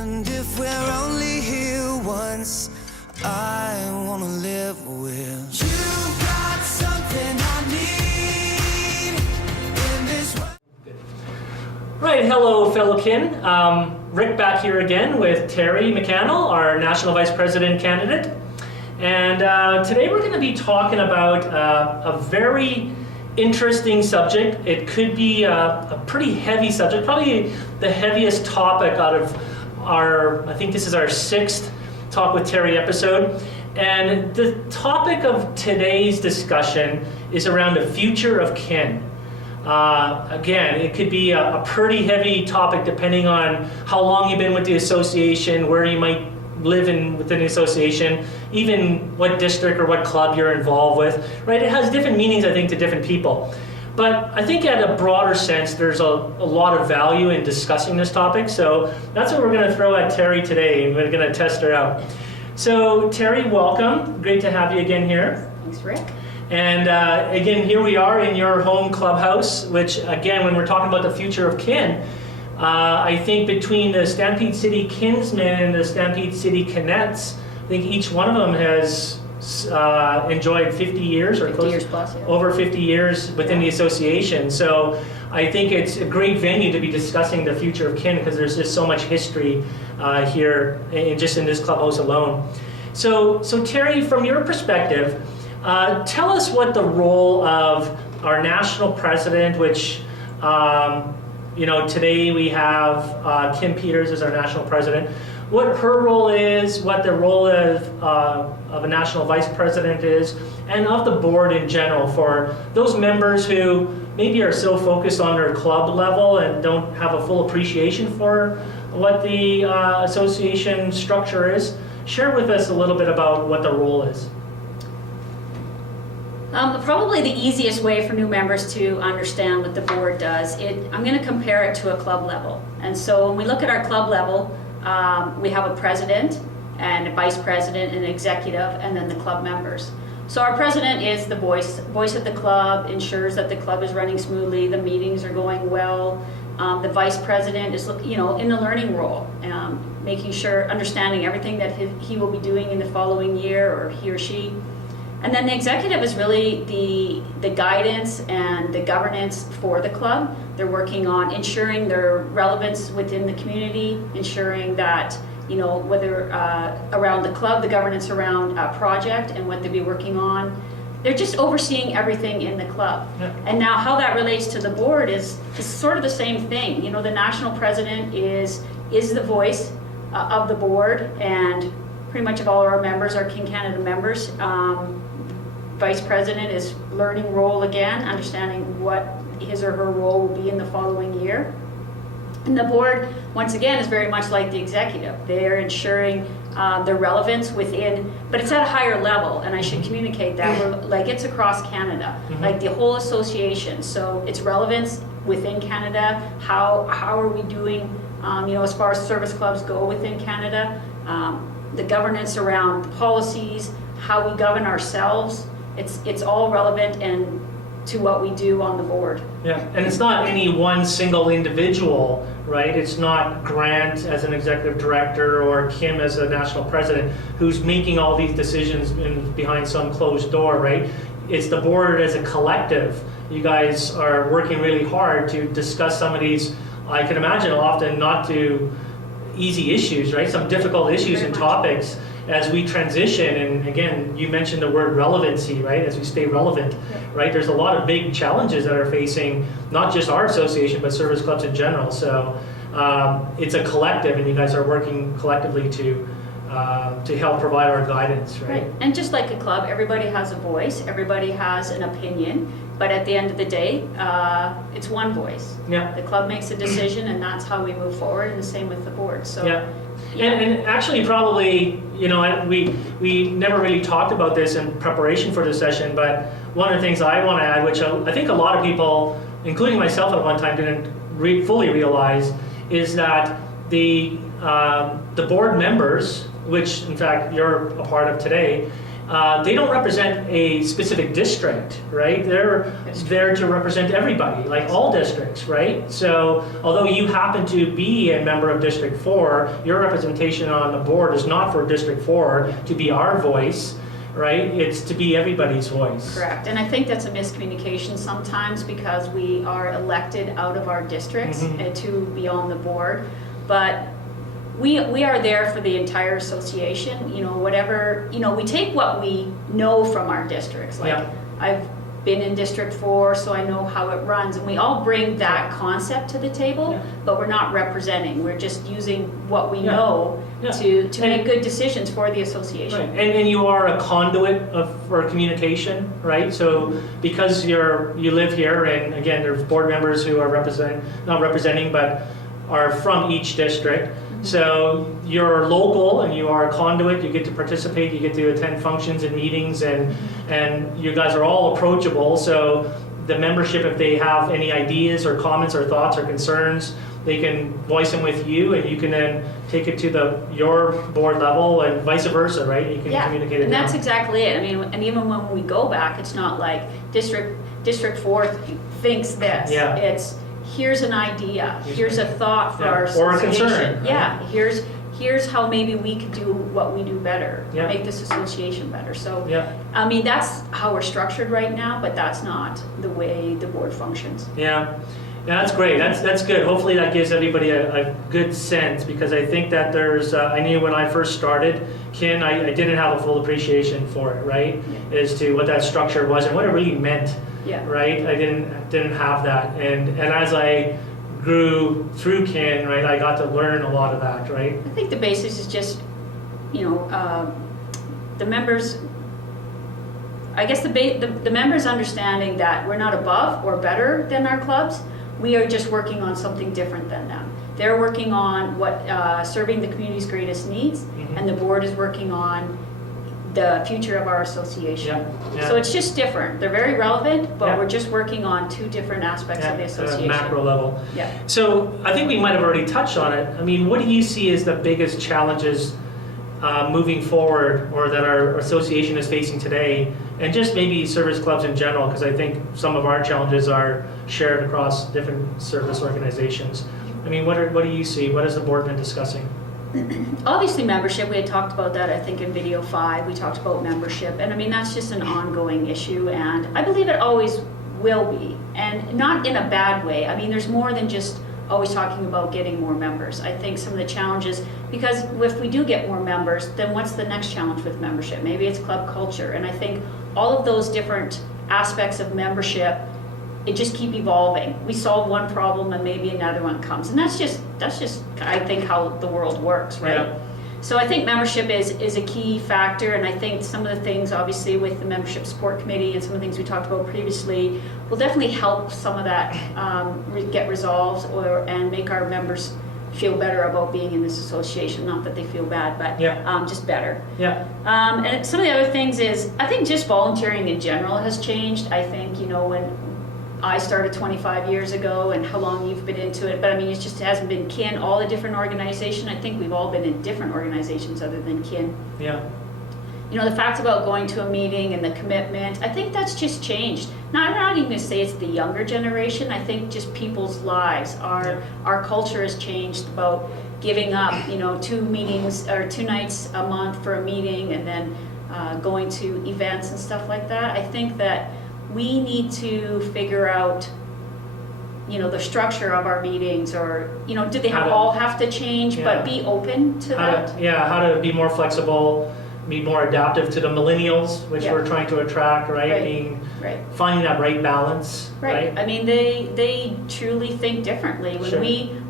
And if we're only here once, I wanna live with you. Got something I need in this world. Right, hello fellow kin. Rick back here again with Terri McCannell, our National Vice President candidate. And today we're going to be talking about a very interesting subject. It could be a pretty heavy subject, probably the heaviest topic out of I think this is our 6th Talk with Terri episode. And the topic of today's discussion is around the future of kin. Again, it could be a pretty heavy topic depending on how long you've been with the association, where you might live within the association, even what district or what club you're involved with, right? It has different meanings, I think, to different people. But I think at a broader sense, there's a lot of value in discussing this topic. So that's what we're going to throw at Terri today, and we're going to test her out. So Terri, welcome. Great to have you again here. Thanks, Rick. And again, here we are in your home clubhouse, which again, when we're talking about the future of kin, I think between the Stampede City Kinsmen and the Stampede City Cadets, I think each one of them has enjoyed 50 years or 50 years plus, yeah. Over 50 years within the association. So I think it's a great venue to be discussing the future of kin because there's just so much history here just in this clubhouse alone. So Terri, from your perspective, tell us what the role of our national president, which today we have Kim Peters as our national president, what her role is, what the role of a national vice president is, and of the board in general for those members who maybe are so focused on their club level and don't have a full appreciation for what the association structure is. Share with us a little bit about what the role is. Probably the easiest way for new members to understand what the board does, I'm going to compare it to a club level. And so when we look at our club level, we have a president and a vice president and an executive, and then the club members. So our president is the voice of the club, ensures that the club is running smoothly, the meetings are going well. The vice president is in the learning role, making sure, understanding everything that he will be doing in the following year, or he or she. And then the executive is really the guidance and the governance for the club. They're working on ensuring their relevance within the community, ensuring that, whether around the club, the governance around a project and what they'll be working on. They're just overseeing everything in the club. Yeah. And now how that relates to the board is sort of the same thing. The national president is the voice of the board, and pretty much of all our members are Kin Canada members. Vice president is learning role again, understanding what his or her role will be in the following year. And the board, once again, is very much like the executive. They're ensuring their relevance within, but it's at a higher level, and I should communicate that. Like, it's across Canada, like the whole association. So it's relevance within Canada. How are we doing, as far as service clubs go within Canada? The governance around the policies, how we govern ourselves. It's all relevant and to what we do on the board. Yeah, and it's not any one single individual, right? It's not Grant as an executive director or Kim as a national president who's making all these decisions behind some closed door, right? It's the board as a collective. You guys are working really hard to discuss some of these, I can imagine, often not too easy issues, right? Some difficult issues and topics as we transition. And again, you mentioned the word relevancy, right? As we stay relevant, right? There's a lot of big challenges that are facing not just our association, but service clubs in general. So it's a collective, and you guys are working collectively to help provide our guidance, right? And just like a club, everybody has a voice, everybody has an opinion, but at the end of the day, it's one voice. Yeah. The club makes a decision, and that's how we move forward, and the same with the board. So. Yeah. And actually, probably, we never really talked about this in preparation for this session, but one of the things I want to add, which I think a lot of people, including myself at one time, didn't fully realize, is that the board members, which in fact you're a part of today, they don't represent a specific district, right? They're there to represent everybody, like all districts, right? So although you happen to be a member of District 4, your representation on the board is not for District 4 to be our voice, right? It's to be everybody's voice. Correct, and I think that's a miscommunication sometimes because we are elected out of our districts to be on the board, but we are there for the entire association, you know, whatever, you know, we take what we know from our districts. Like, Yeah. I've been in District 4, so I know how it runs, and we all bring that concept to the table, Yeah. but we're not representing, we're just using what we Yeah. know Yeah. to make And- good decisions for the association. Right. And you are a conduit for communication, right? So because you live here, and again, there's board members who are not representing, but are from each district. So you're local and you are a conduit, you get to participate, you get to attend functions and meetings, and you guys are all approachable. So the membership, if they have any ideas or comments or thoughts or concerns, they can voice them with you, and you can then take it to your board level and vice versa, right? You can communicate it and down. that's exactly it. I mean, and even when we go back, it's not like District 4 thinks this. Yeah. It's, here's an idea, here's a thought for Yeah. our Or a association. concern, right? Yeah, here's how maybe we could do what we do better, Yeah. make this association better. So, Yeah. I mean, that's how we're structured right now, but that's not the way the board functions. Yeah, that's great. That's good. Hopefully that gives everybody a good sense, because I think that there's, I knew when I first started, Ken, I didn't have a full appreciation for it, right? As to what that structure was and what it really meant, Yeah. right? I didn't have that. And as I grew through Ken, right, I got to learn a lot of that, right? I think the basis is just, you know, the members, I guess the members understanding that we're not above or better than our clubs, we are just working on something different than them. They're working on what serving the community's greatest needs, and the board is working on the future of our association. Yeah, yeah. So it's just different. They're very relevant, but Yeah. we're just working on two different aspects of the At a association. macro level. Yeah. So I think we might have already touched on it. I mean, what do you see as the biggest challenges moving forward, or that our association is facing today, and just maybe service clubs in general, because I think some of our challenges are shared across different service organizations. I mean, what do you see? What has the board been discussing? Obviously membership, we had talked about that, I think in video 5, we talked about membership, and I mean, that's just an ongoing issue, and I believe it always will be, and not in a bad way. I mean, there's more than just always talking about getting more members. I think some of the challenges, because if we do get more members, then what's the next challenge with membership? Maybe it's club culture, and I think all of those different aspects of membership, it just keep evolving. We solve one problem and maybe another one comes, and that's just I think how the world works, right? Yeah. So I think membership is a key factor, and I think some of the things obviously with the membership support committee and some of the things we talked about previously will definitely help some of that get resolved and make our members feel better about being in this association. Not that they feel bad, but just better. Yeah. And some of the other things is, I think just volunteering in general has changed. I think, you know, when I started 25 years ago and how long you've been into it, but I mean, it just hasn't been Kin, all the different organizations. I think we've all been in different organizations other than Kin. Yeah. You know, the fact about going to a meeting and the commitment, I think that's just changed. Now, I'm not even going to say it's the younger generation. I think just people's lives, our culture has changed about giving up, you know, 2 meetings or 2 nights a month for a meeting, and then going to events and stuff like that. I think that we need to figure out, you know, the structure of our meetings, or, you know, do they all have to change, but be open to that? How to be more flexible, be more adaptive to the millennials, which we're trying to attract, right? Finding that right balance, right? I mean, they truly think differently.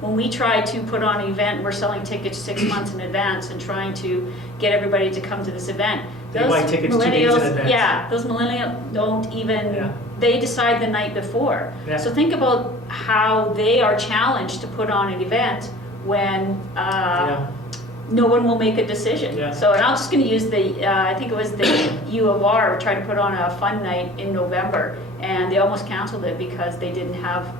When we try to put on an event, we're selling tickets 6 months in advance and trying to get everybody to come to this event. They buy tickets 2 days in advance. Yeah, those millennials don't even, they decide the night before. Yeah. So think about how they are challenged to put on an event when no one will make a decision. Yeah. So, and I'm just going to use I think it was the U of R tried to put on a fun night in November, and they almost canceled it because they didn't have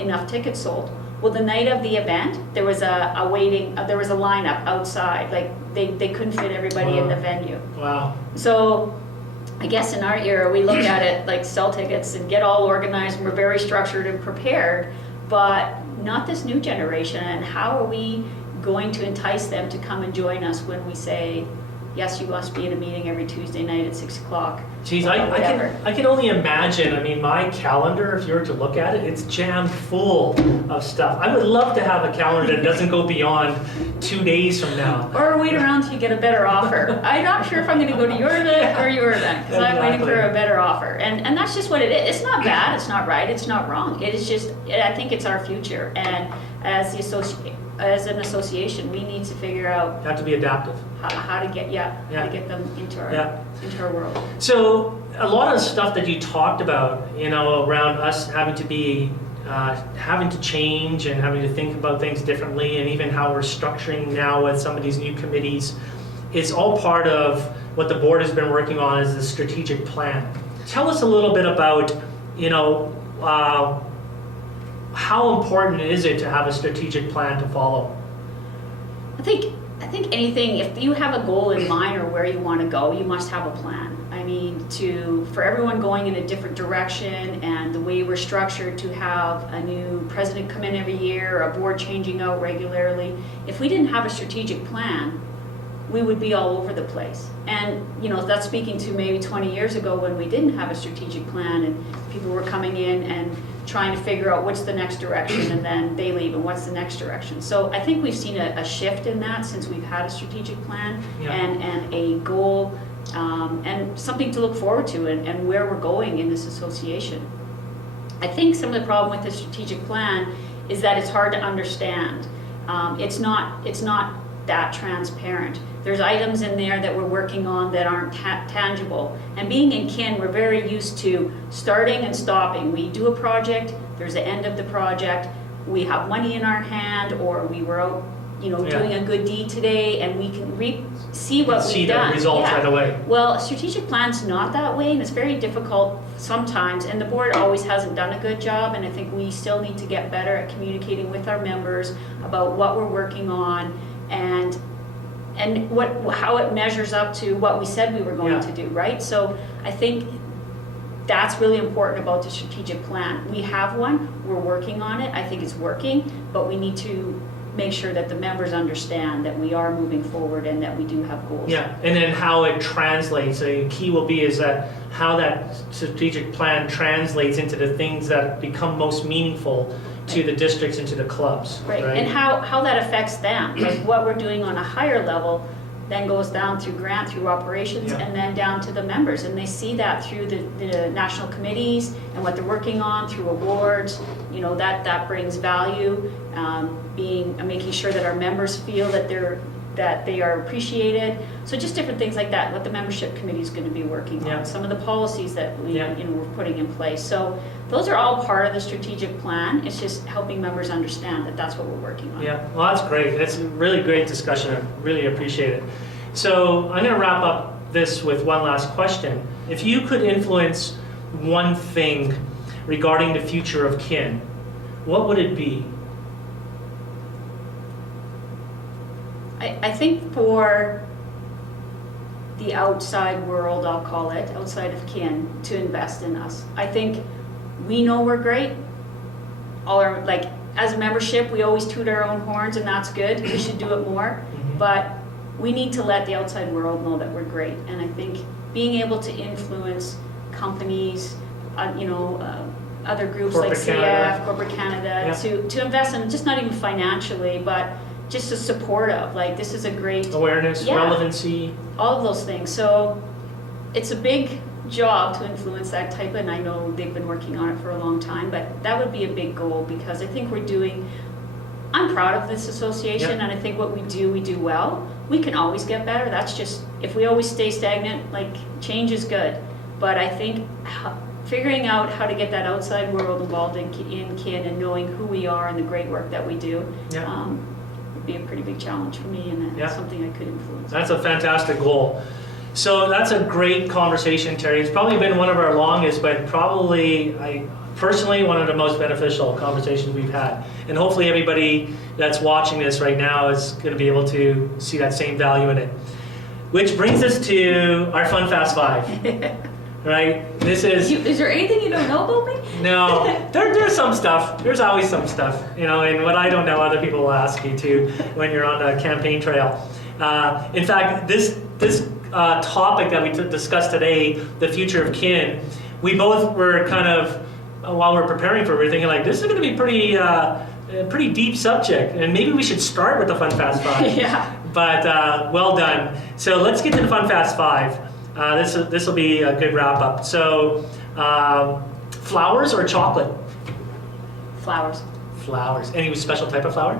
enough tickets sold. Well, the night of the event, there was a waiting, there was a lineup outside. Like they couldn't fit everybody in the venue. Wow. So I guess in our era, we look at it like sell tickets and get all organized, and we're very structured and prepared, but not this new generation. And how are we going to entice them to come and join us when we say, yes, you must be at a meeting every Tuesday night at 6 o'clock? Geez, I can only imagine. I mean, my calendar, if you were to look at it, it's jammed full of stuff. I would love to have a calendar that doesn't go beyond 2 days from now. Or wait around till you get a better offer. I'm not sure if I'm going to go to your event or your event, because I'm waiting for a better offer. And that's just what it is. It's not bad, it's not right, it's not wrong. It is just, I think it's our future. And as an association, we need to figure out You have to be adaptive. how to get how to get them into our world. So a lot of stuff that you talked about, around us having to be, having to change and having to think about things differently, and even how we're structuring now with some of these new committees, is all part of what the board has been working on as the strategic plan. Tell us a little bit about, how important is it to have a strategic plan to follow? I think anything, if you have a goal in mind or where you want to go, you must have a plan. I mean, for everyone going in a different direction, and the way we're structured to have a new president come in every year, a board changing out regularly, if we didn't have a strategic plan, we would be all over the place. And that's speaking to maybe 20 years ago when we didn't have a strategic plan, and people were coming in and trying to figure out what's the next direction, and then they leave, and what's the next direction. So I think we've seen a shift in that since we've had a strategic plan and a goal, and something to look forward to, and where we're going in this association. I think some of the problem with the strategic plan is that it's hard to understand. It's not that transparent. There's items in there that we're working on that aren't tangible. And being in kin, we're very used to starting and stopping. We do a project, there's the end of the project, we have money in our hand, or we were out, doing a good deed today, and we can see what we've done. See the results right away. Well, a strategic plan's not that way, and it's very difficult sometimes, and the board always hasn't done a good job, and I think we still need to get better at communicating with our members about what we're working on, and how it measures up to what we said we were going to do, right? So I think that's really important about the strategic plan. We have one, we're working on it, I think it's working, but we need to make sure that the members understand that we are moving forward and that we do have goals. Yeah, and then how it translates. The key will be is that how that strategic plan translates into the things that become most meaningful to the districts and to the clubs. Right, and how that affects them. Like what we're doing on a higher level then goes down through grant, through operations, and then down to the members. And they see that through the national committees and what they're working on, through awards. That brings value, making sure that our members feel that they are appreciated. So just different things like that, what the membership committee is going to be working on, some of the policies that we're putting in place. So those are all part of the strategic plan. It's just helping members understand that that's what we're working on. Yeah, well, that's great. That's a really great discussion. I really appreciate it. So I'm going to wrap up this with one last question. If you could influence one thing regarding the future of kin, what would it be? I think for the outside world, I'll call it, outside of kin, to invest in us. I think we know we're great. As a membership, we always toot our own horns, and that's good. We should do it more. But we need to let the outside world know that we're great. And I think being able to influence companies, other groups Corporate like Canada. CF, Corporate Canada, to invest in, just not even financially, but just a supportive, this is a great Awareness, relevancy. All of those things. So it's a big job to influence that type, and I know they've been working on it for a long time, but that would be a big goal, because I think I'm proud of this association, and I think what we do well. We can always get better. That's just, if we always stay stagnant, change is good. But I think figuring out how to get that outside world involved in kin and knowing who we are and the great work that we do would be a pretty big challenge for me, and something I could influence. That's a fantastic goal. So that's a great conversation, Terri. It's probably been one of our longest, but probably personally one of the most beneficial conversations we've had. And hopefully everybody that's watching this right now is going to be able to see that same value in it. Which brings us to our Fun Fast 5. Right? This is... Is there anything you don't know about me? No, there's some stuff. There's always some stuff. You know, and what I don't know, other people will ask you too when you're on the campaign trail. In fact, this topic that we discussed today, the future of kin, we both were kind of, while we're preparing for it, we're thinking like, this is going to be a pretty deep subject, and maybe we should start with the Fun Fast 5. Yeah. But well done. So let's get to the Fun Fast 5. This will be a good wrap up. So, flowers or chocolate? Flowers. Flowers. Any special type of flower?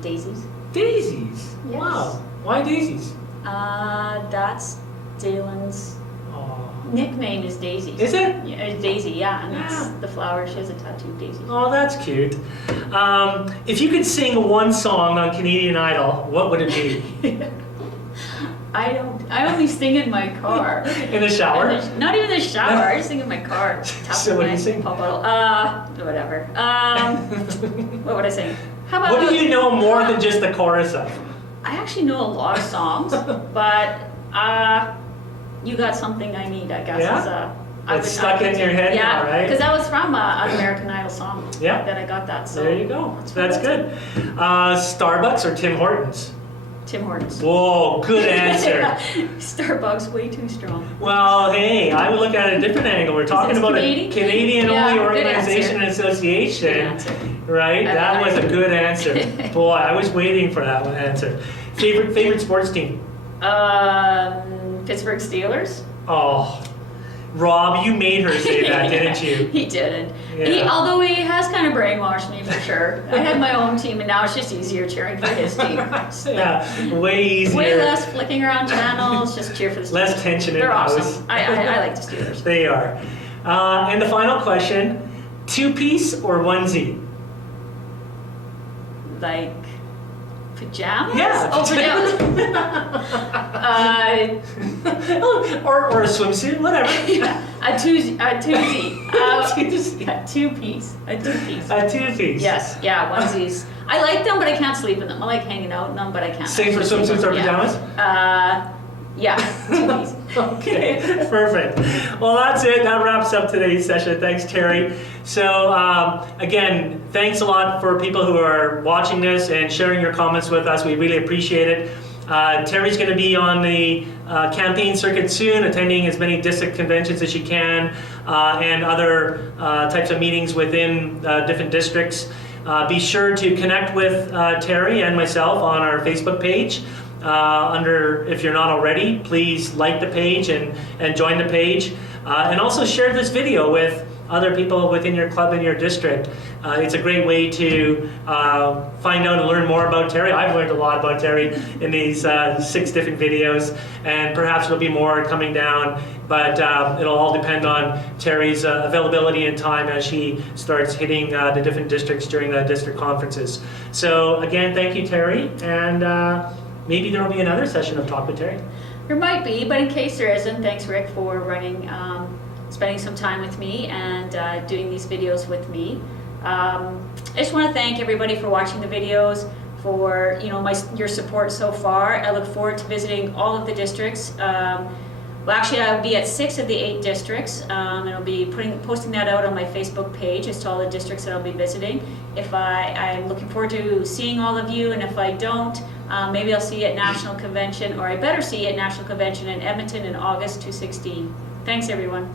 Daisies. Daisies. Yes. Wow. Why daisies? That's Dalen's Oh. nickname is Daisy. Is it? Yeah, it's Daisy, yeah, and Yeah. that's the flower. She has a tattoo of Daisy. Oh, that's cute. If you could sing one song on Canadian Idol, what would it be? I only sing in my car. In the shower? Not even the shower. I just sing in my car. So what do you sing? Pop bottle. Whatever. What would I sing? How about? What do you know more than just the chorus of? I actually know a lot of songs, but You Got Something I Need, I guess. Yeah? I It's stuck in your head now, right? because that was from an American Idol song. Yeah. That I got that. So There you go. that's That's good. Starbucks or Tim Hortons? Tim Hortons. Whoa, good answer. Starbucks way too strong. Well, hey, I would look at a different angle. We're talking this about Canadian? a Canadian-only Yeah, good organization answer. and association, Good answer. right? That was a I- good answer. Boy, I was waiting for that one answer. Favorite sports team? Pittsburgh Steelers. Oh, Rob, you made her say that, didn't you? He didn't. Yeah. Although he has kind of brainwashed me for sure. I had my own team, and now it's just easier cheering for his team. Yeah, way easier. Way less flicking around channels, just cheer for the Steelers. Less tension in They're the house. awesome. I like the Steelers. They are. And the final question, two-piece or onesie? Like pajamas? Yeah. Oh, pajamas. or a swimsuit, whatever. A twosie. Twosie. A two-piece. A two-piece. A two-piece. Yes, yeah, onesies. I like them, but I can't sleep in them. I like hanging out in them, but I can't. Same for actually sleep swimsuits or in them. pajamas? Yeah, two-piece. Okay, perfect. Well, that's it. That wraps up today's session. Thanks, Terry. So, again, thanks a lot for people who are watching this and sharing your comments with us. We really appreciate it. Terry's going to be on the campaign circuit soon, attending as many district conventions as she can and other types of meetings within different districts. Be sure to connect with Terry and myself on our Facebook page. If you're not already, please like the page and join the page. And also share this video with other people within your club and your district. It's a great way to find out and learn more about Terri. I've learned a lot about Terri in these 6 different videos, and perhaps there'll be more coming down, but it'll all depend on Terri's availability and time as she starts hitting the different districts during the district conferences. So again, thank you, Terri, and maybe there will be another session of Talk with Terri. There might be, but in case there isn't, thanks Rick for spending some time with me and doing these videos with me. I just want to thank everybody for watching the videos, for your support so far. I look forward to visiting all of the districts. Well, actually, I'll be at 6 of the 8 districts, and I'll be posting that out on my Facebook page as to all the districts that I'll be visiting. I'm looking forward to seeing all of you, and if I don't, maybe I'll see you at National Convention, or I better see you at National Convention in Edmonton in August 2016. Thanks, everyone.